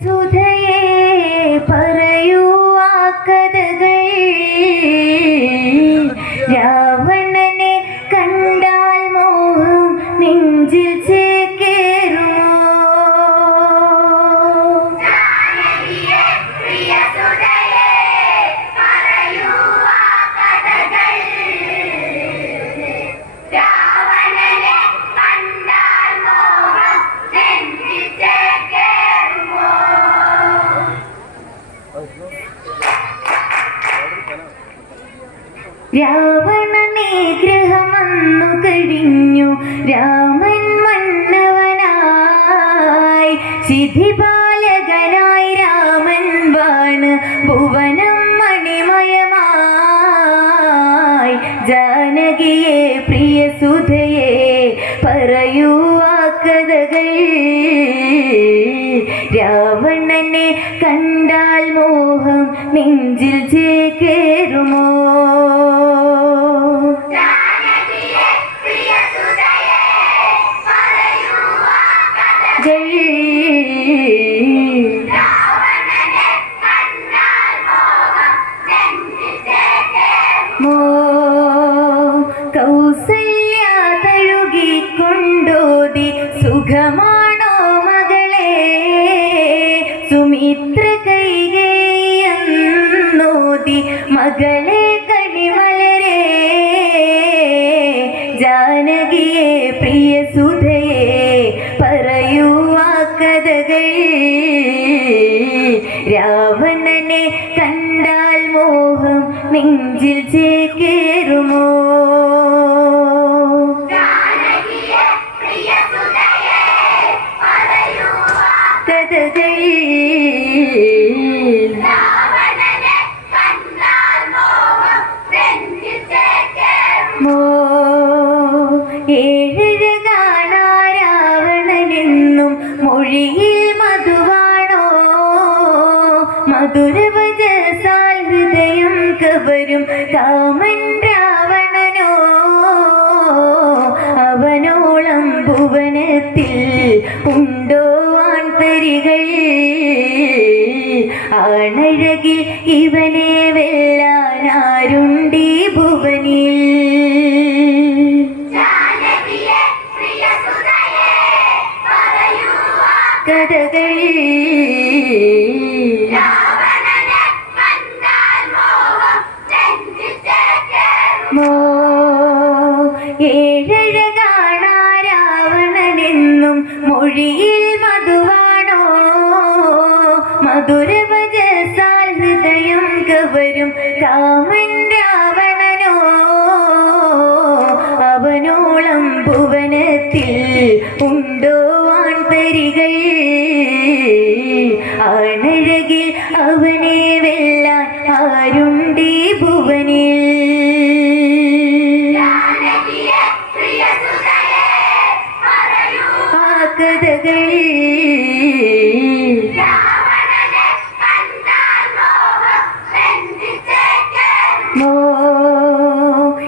Today. രാവണനെ ഗ്രഹമന്നു കഴിഞ്ഞു. രാമൻ മന്നവനായി. സിദ്ധിപാലകനായി രാമൻ വാണ്. ഭുവനം മണിമയമായി. ജാനകിയെ പ്രിയ സുധയെ day கதகை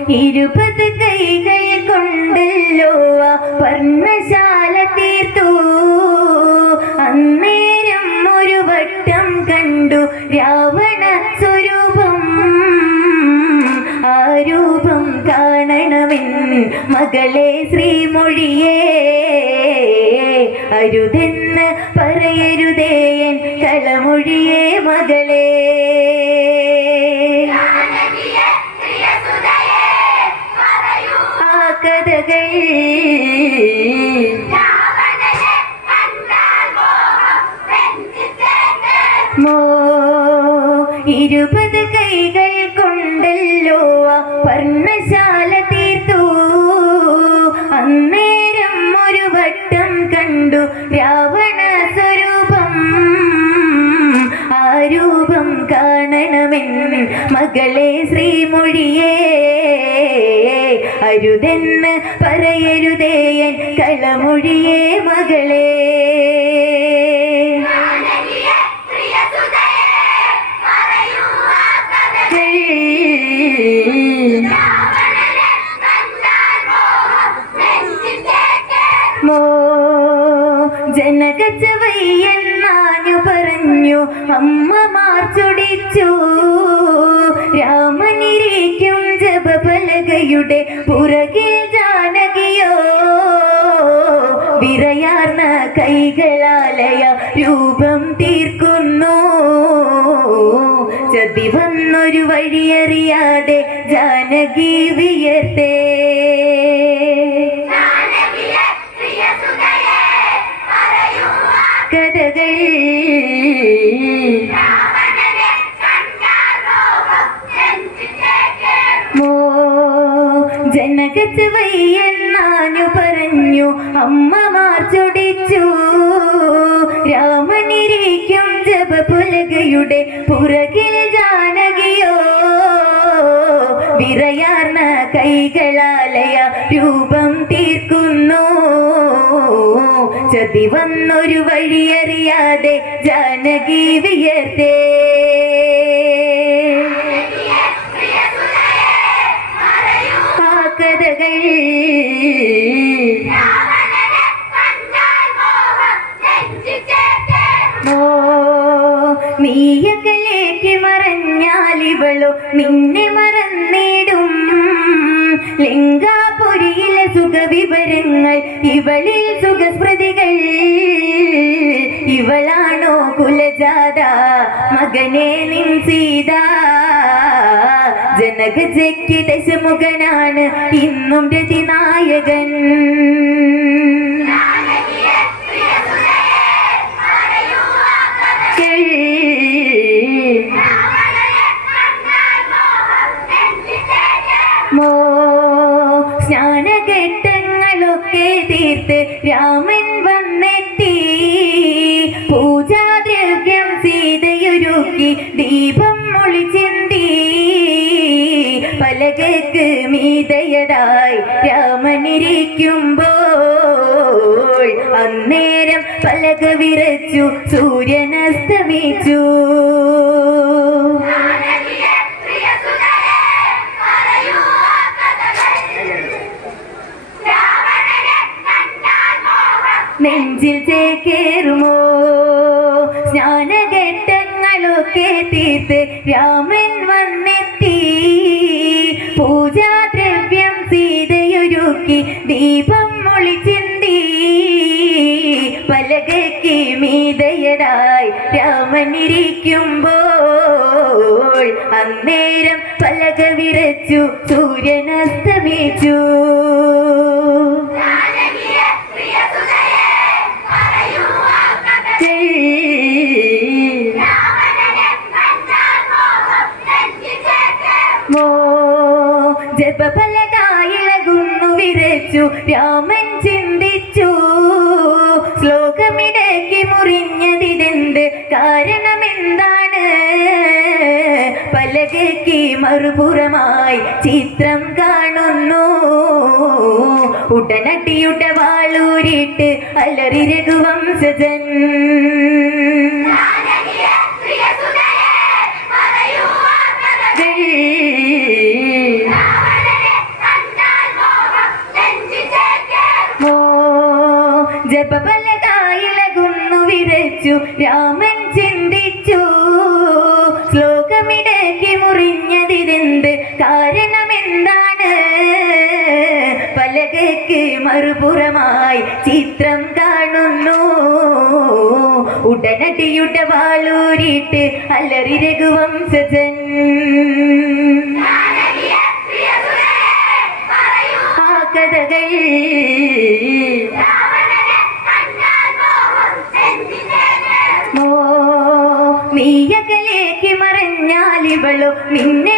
ഇരുപത് കൈകൾ കൊണ്ടല്ലോ പർണശാല തീർത്തു. അന്നേരം ഒരു വട്ടം കണ്ടു രാവണ സ്വരൂപം. ആ രൂപം കാണണമെന്ന് മകളെ ശ്രീമൊഴിയെ. അരുതെന്ന് പറയരുതേയൻ കളമൊഴിയേ മകളേ. മക്കളെ ശ്രീമൊഴിയേ അരുതെന്ന് പറയരുതേയൻ കളമൊഴിയേ മകളെ. വിറയാർന്ന കൈകളാലയ രൂപം തീർക്കുന്നു. ചതി വന്നൊരു വഴിയറിയാതെ ജാനകി വിയർത്തേ. കഥകൾ ജനകച്ചവൈ വയ്യെന്നാനു പറഞ്ഞു. അമ്മമാർ ചതി വന്നൊരു വഴിയറിയാതെ ജാനകി വിയർത്തേ. ആ കഥകൾ ഇവളോ നിന്നെ മറന്നിടും. ലിംഗാപുരിയിലെ സുഖവിവരങ്ങൾ ഇവളിൽ സുഖസ്മൃതികൾ. ഇവളാണോ കുലജാത മകനെ നിൻ സീത. ജക്കി ദശമുഖനാണ് ഇന്നും രതിനായകൻ. മോ രാമനിരിക്കുമ്പോൾ അന്നേരം പലക വിറച്ചു സൂര്യൻ അസ്തമിച്ചു നെഞ്ചിൽ ചേക്കേറുമോ? സ്നാനഘട്ടങ്ങളൊക്കെ തീർത്ത് രാമൻ വന്നെത്തി. പൂജാദ്രവ്യം രാമനിരിക്കുമ്പോൾ അന്നേരം പലക വിരച്ചു സൂര്യനസ്തമിച്ചു. മോ മറുപുറമായി ചിത്രം കാണുന്നു. ഉടനട്ടിയുട വാളൂരിട്ട് അലറി രഘുവംശജൻ. മോ ജപഫലകായിളകുന്നു വിരച്ചു രാമൻ ചിന്തിച്ചു. ശ്ലോകമിടയ്ക്ക് മുറിഞ്ഞതിതെന്ത് കാരണമെന്താണ്? പലകയ്ക്ക് മറുപുറമായി ചിത്രം കാണുന്നു. ഉടനടിയുടെ വാളൂരിട്ട് അല്ലറി രഘുവംശജൻ. ആ കഥകൾ മോ നീയകലേക്ക് മറഞ്ഞാൽ ഇവളോ നിന്നെ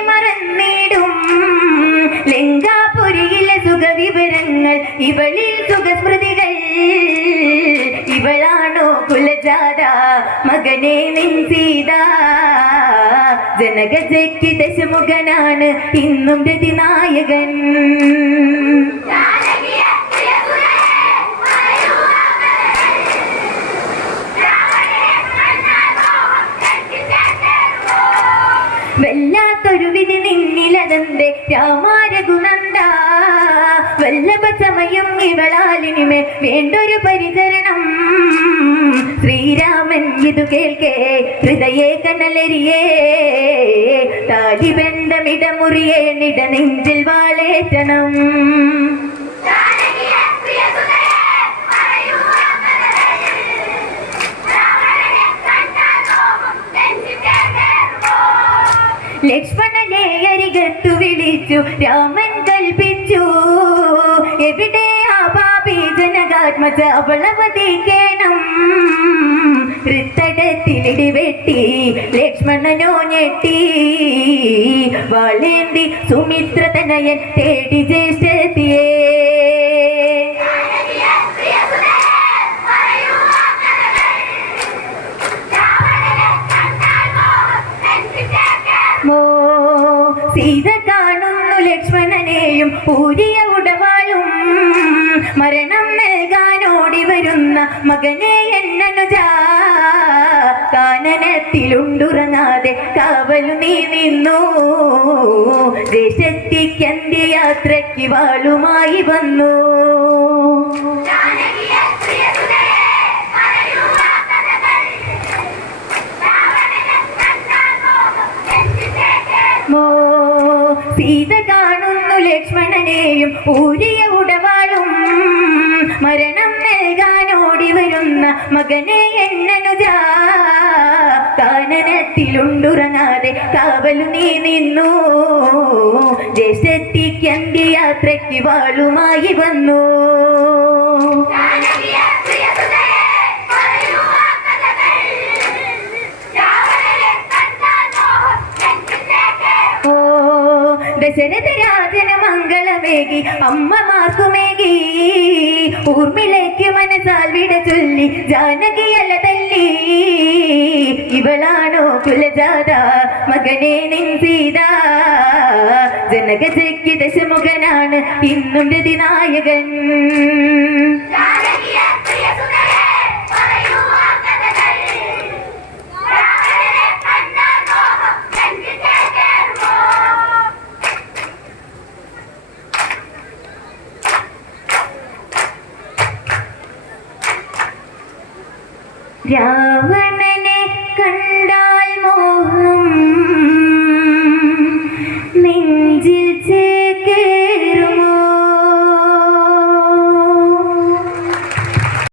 കുലജാത മകനെ നിൻ സീതാ. ജനഗജയ്ക്ക് ദശമുഖനാണ് ഇന്നും രതിനായകൻ. വല്ലാത്തൊരു വിധി നിന്നിലതന്റെ രാമാരഘുനന്ദ. വല്ലഭ സമയം ഇവളാലിനിമേ വേണ്ടൊരു പരിചരണം. ശ്രീരാമൻ ഇതു കേൾക്കേ ഹൃദയേ കനലരിയേ. താലിബന്ധമിടമുറിയേ നിട നെഞ്ചിൽ വാളേറ്റണം. ലക്ഷ്മണനെ അരികത്തു വിളിച്ചു രാമൻ കൽപ്പിച്ചു. എവിടെ ജനകാത്മജ അവളവധിക്കണം ഹൃത്തടത്തിലിടി വെട്ടി ലക്ഷ്മണനോ ഞെട്ടി. വളേന്തി സുമിത്ര തനയൻ തേടി ജ്യേഷ്ഠത്തിയേ. സീത കാണുന്നു ലക്ഷ്മണനെയും പൂരിയ ഉടവാളും. മരണം മകനെ എന്നനുജാ. കാനനത്തിലുണ്ടുറങ്ങാതെ കാവലു നീ നിന്നു. ദേശത്തിക്കന്ത്യ യാത്രയ്ക്ക് വാളുമായി വന്നു. സീത കാണുന്നു ലക്ഷ്മണനെയും ഊരിയ ഉടവാളും. മര മകനെ എന്നനുജാ കാനനത്തിലുണ്ടുറങ്ങാതെ കാവലു നീ നിന്നു. ജ്യേഷ്ഠത്തിക്കന്ത്യ യാത്രയ്ക്ക് വാളുമായി വന്നു. ദശരഥ രാജന മംഗളമേകി അമ്മമാർക്കുമേകി. വിട ചൊല്ലി ജാനകിയല്ല തല്ലി ഇവളാണോ കുലജാത? മകനെ നെഞ്ചീത ജനകജയ്ക്ക് ദശമുഖനാണ് ഇന്നും രതിനായകൻ രാവണ